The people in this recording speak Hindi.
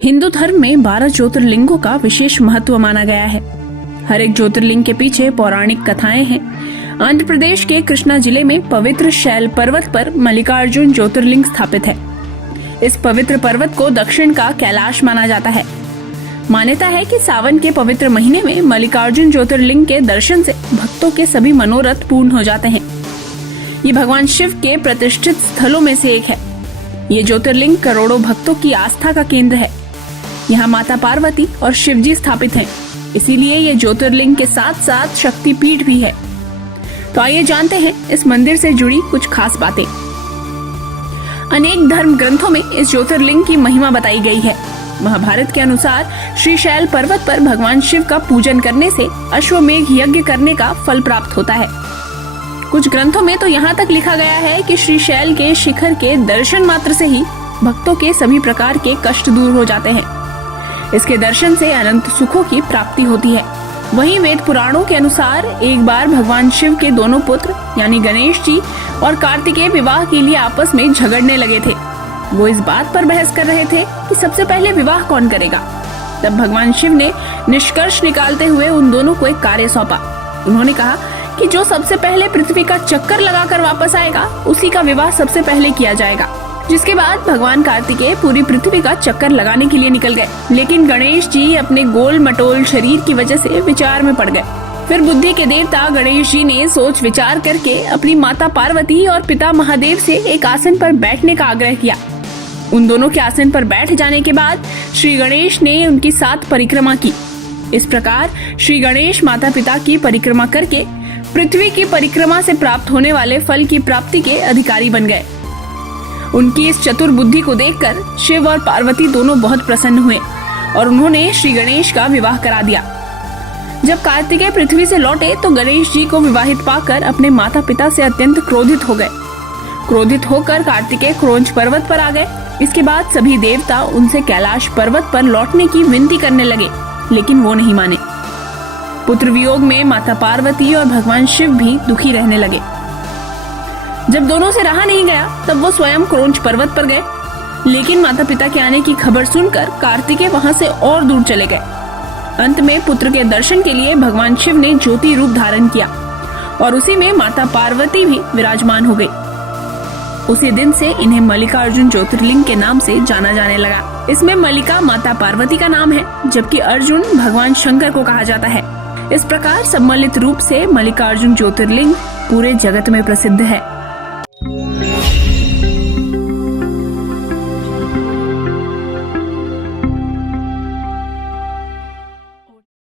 हिंदू धर्म में 12 ज्योतिर्लिंगों का विशेष महत्व माना गया है। हर एक ज्योतिर्लिंग के पीछे पौराणिक कथाएं हैं। आंध्र प्रदेश के कृष्णा जिले में पवित्र शैल पर्वत पर मल्लिकार्जुन ज्योतिर्लिंग स्थापित है। इस पवित्र पर्वत को दक्षिण का कैलाश माना जाता है। मान्यता है कि सावन के पवित्र महीने में मल्लिकार्जुन ज्योतिर्लिंग के दर्शन से भक्तों के सभी मनोरथ पूर्ण हो जाते हैं। ये भगवान शिव के प्रतिष्ठित स्थलों में से एक है। ये ज्योतिर्लिंग करोड़ों भक्तों की आस्था का केंद्र है। यहाँ माता पार्वती और शिव जी स्थापित हैं, इसीलिए ये ज्योतिर्लिंग के साथ साथ शक्तिपीठ भी है। तो आइए जानते हैं इस मंदिर से जुड़ी कुछ खास बातें। अनेक धर्म ग्रंथों में इस ज्योतिर्लिंग की महिमा बताई गई है। महाभारत के अनुसार श्रीशैल पर्वत पर भगवान शिव का पूजन करने से अश्वमेघ यज्ञ करने का फल प्राप्त होता है। कुछ ग्रंथों में तो यहाँ तक लिखा गया है कि श्रीशैल के शिखर के दर्शन मात्र से ही भक्तों के सभी प्रकार के कष्ट दूर हो जाते हैं। इसके दर्शन से अनंत सुखों की प्राप्ति होती है। वहीं वेद पुराणों के अनुसार एक बार भगवान शिव के दोनों पुत्र यानी गणेश जी और कार्तिकेय विवाह के लिए आपस में झगड़ने लगे थे। वो इस बात पर बहस कर रहे थे कि सबसे पहले विवाह कौन करेगा। तब भगवान शिव ने निष्कर्ष निकालते हुए उन दोनों को एक कार्य सौंपा। उन्होंने कहा कि जो सबसे पहले पृथ्वी का चक्कर लगाकर वापस आएगा उसी का विवाह सबसे पहले किया जाएगा। जिसके बाद भगवान कार्तिकेय पूरी पृथ्वी का चक्कर लगाने के लिए निकल गए, लेकिन गणेश जी अपने गोल मटोल शरीर की वजह से विचार में पड़ गए। फिर बुद्धि के देवता गणेश जी ने सोच विचार करके अपनी माता पार्वती और पिता महादेव से एक आसन पर बैठने का आग्रह किया। उन दोनों के आसन पर बैठ जाने के बाद श्री गणेश ने उनकी 7 परिक्रमा की। इस प्रकार श्री गणेश माता पिता की परिक्रमा करके पृथ्वी की परिक्रमा से प्राप्त होने वाले फल की प्राप्ति के अधिकारी बन गए। उनकी इस चतुर बुद्धि को देखकर शिव और पार्वती दोनों बहुत प्रसन्न हुए और उन्होंने श्री गणेश का विवाह करा दिया। जब कार्तिकेय पृथ्वी से लौटे तो गणेश जी को विवाहित पाकर अपने माता पिता से अत्यंत क्रोधित हो गए। क्रोधित होकर कार्तिकेय क्रोंच पर्वत पर आ गए। इसके बाद सभी देवता उनसे कैलाश पर्वत पर लौटने की विनती करने लगे, लेकिन वो नहीं माने। पुत्र वियोग में माता पार्वती और भगवान शिव भी दुखी रहने लगे। जब दोनों से रहा नहीं गया तब वो स्वयं क्रोंच पर्वत पर गए, लेकिन माता पिता के आने की खबर सुनकर कार्तिकेय वहां से और दूर चले गए। अंत में पुत्र के दर्शन के लिए भगवान शिव ने ज्योति रूप धारण किया और उसी में माता पार्वती भी विराजमान हो गई। उसी दिन से इन्हें मल्लिकार्जुन ज्योतिर्लिंग के नाम से जाना जाने लगा। इसमें मल्लिका माता पार्वती का नाम है, जबकि अर्जुन भगवान शंकर को कहा जाता है। इस प्रकार सम्मिलित रूप से मल्लिकार्जुन ज्योतिर्लिंग पूरे जगत में प्रसिद्ध है।